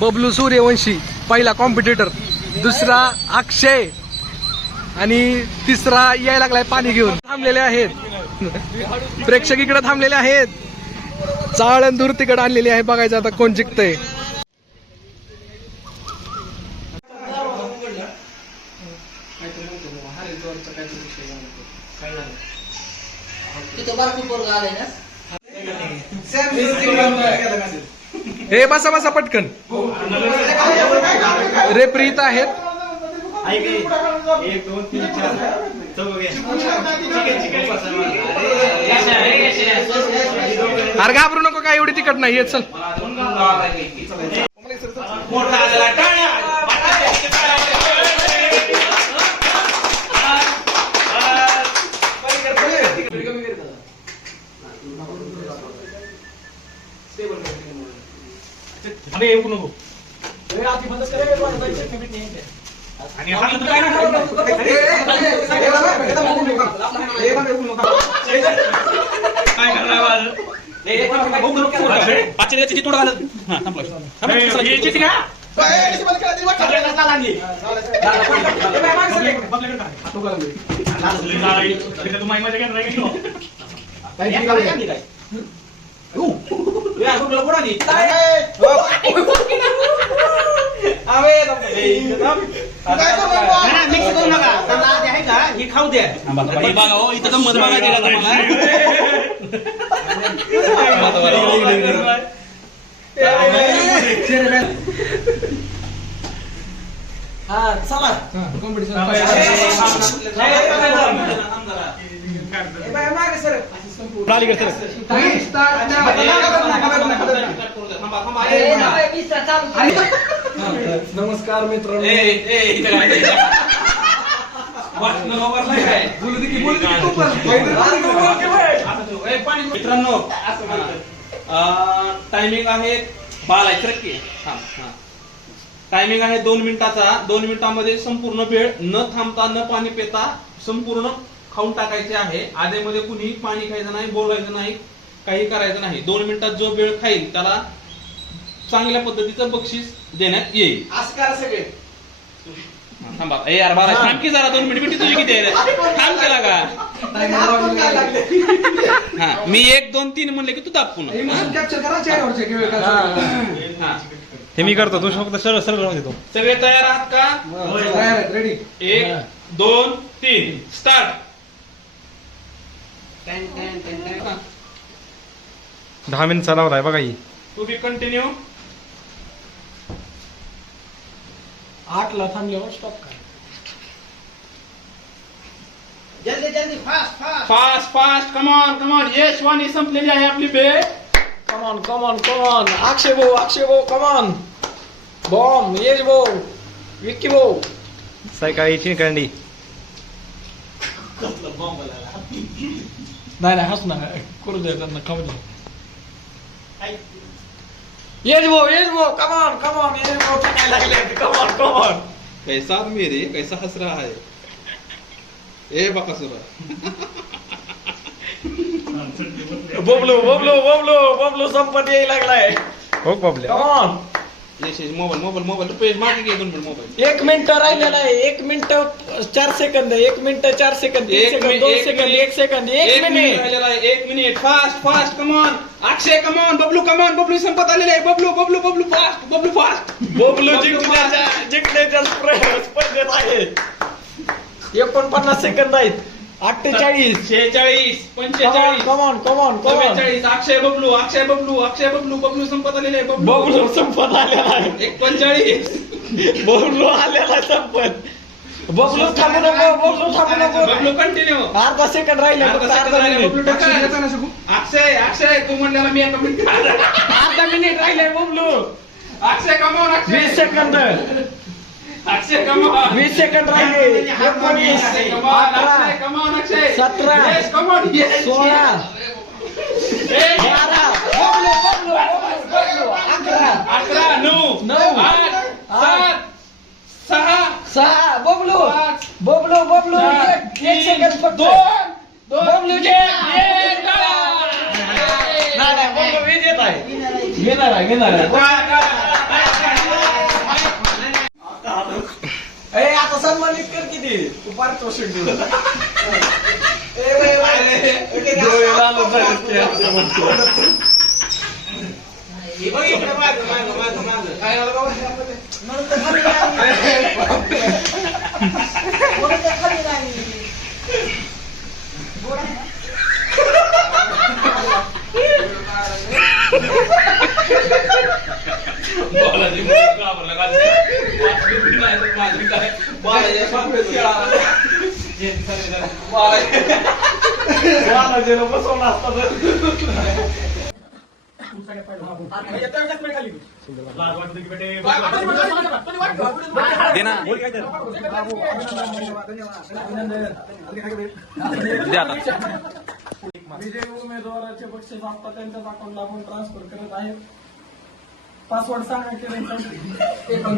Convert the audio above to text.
बबलू सूर्यवंशी पहिला कॉम्पिटिटर, दुसरा अक्षय आणि तिसरा यायला लागलाय पाणी घेऊन. थांबलेले आहेत प्रेक्षक, इकडे थांबलेले आहेत. चाळण दूर तिकडे आणलेली आहे. बघायचं आता कोण जिंकतंय. हे बसा बसा पटकन. रेप्रीत आहेत. 1 2 3 4 अरे घाबरू नको, काय एवढी तिकट नाही. चल खाऊ द्या. इथं गंमत बघा गेला चला नमस्कार मित्रांनो. मित्रांनो, टायमिंग आहे टायमिंग आहे 2 मिनिटाचा. 2 मिनिटांमध्ये संपूर्ण वेळ न थांबता न पाणी पिता संपूर्ण खाऊन टाकायचे आहे. आधीमध्ये कुणी पाणी खायचं नाही, बोलायचं नाही, काही करायचं नाही. 2 मिनिटात जो वेळ खाईल त्याला चांगल्या पद्धतीचं बक्षीस देण्यात येईल. थांबा यार, बारा थांब की जरा. 2 मिनिट तुझी किती आहे? थांब केला का? हा, मी 1 2 3 म्हणले की तू दाब पुन्हा. हे मी करतो, तू फक्त सरळ सरळ राहू देतो. सगळे तयार आहात का? रेडी. 1 2 3 स्टार्ट. 10 मिनिट चालवलाय बघा ही. To be continue. 8 ला थांबल्यावर स्टॉप कर. जल्दी जल्दी fast fast fast fast. Come on Yash वाणी संपलेली आहे आपली वेळ. Come on. अक्षय भाऊ कम ऑन. बॉम्ब, यश भाऊ, विक्की भाऊ. सकाळी चिकंडी. नाही हसू नका, करू द्या त्यांना, खाऊ द्या. यश भाऊ कम ऑन. यश भाऊ टाकायला लागले. Come on. कैसा आदमी रे, कैसा हंस रहा है. ए बकासुरा. बबलू संपत यायला लागलाय. हो Bablya. Come on. Yash mobile page मागे घे. 2 मिनिट मोबाईल. 1 मिनिट राहिलेला आहे. 1 minute 4 second. 1 minute 4 second. 3 second, 2 second, 1 second, 1 minute राहिलेला आहे. 1 minute. Fast come on. Akshay come on. Bablu संपत आलेले आहे. बबलू फास्ट. बबलू जिंकण्याच्या स्पर्धेत आहे. 49 सेकंद आहेत. 48 46 45 कम ऑन 45. अक्षय बबलू संपत आलेले आहे. बबलू संपत आलेला आहे. 45 बबलू आलेला संपत. बबलू थांबू नको, बबलू थांबू नको. बबलू कंटिन्यू. अर्धा सेकंड राहिले, फक्त अर्धा मिनिट. अक्षय अक्षय तू म्हणल्याला मी एका मिनिट अर्धा मिनिट राहिले बबलू. अक्षय कमावून 20 सेकंद. अक्षय कमावून 20 सेकंड राहिले. 19, अक्षय कमावून 18, कमावून अक्षय 17, Yes, come on, yes. 16, Yes. 12, Bablu Bablu Bablu 11, 11 9 9, 8 7 6 6, Bablu 5 Bablu Bablu 4 एक सेकंड फक्त. 2 बबलू जे बबलू विजेता आहे. घेणार आहे घेणार आहे. ए आता सन्मानित कर किती तू पारितोषिक देऊ. बसवला असता दे ना द्या आता. विजयी उमेदवाराचे बक्षीस आता त्यांच्या अकाउंटला आपण ट्रान्सफर करत आहे. पासवर्ड सांगा की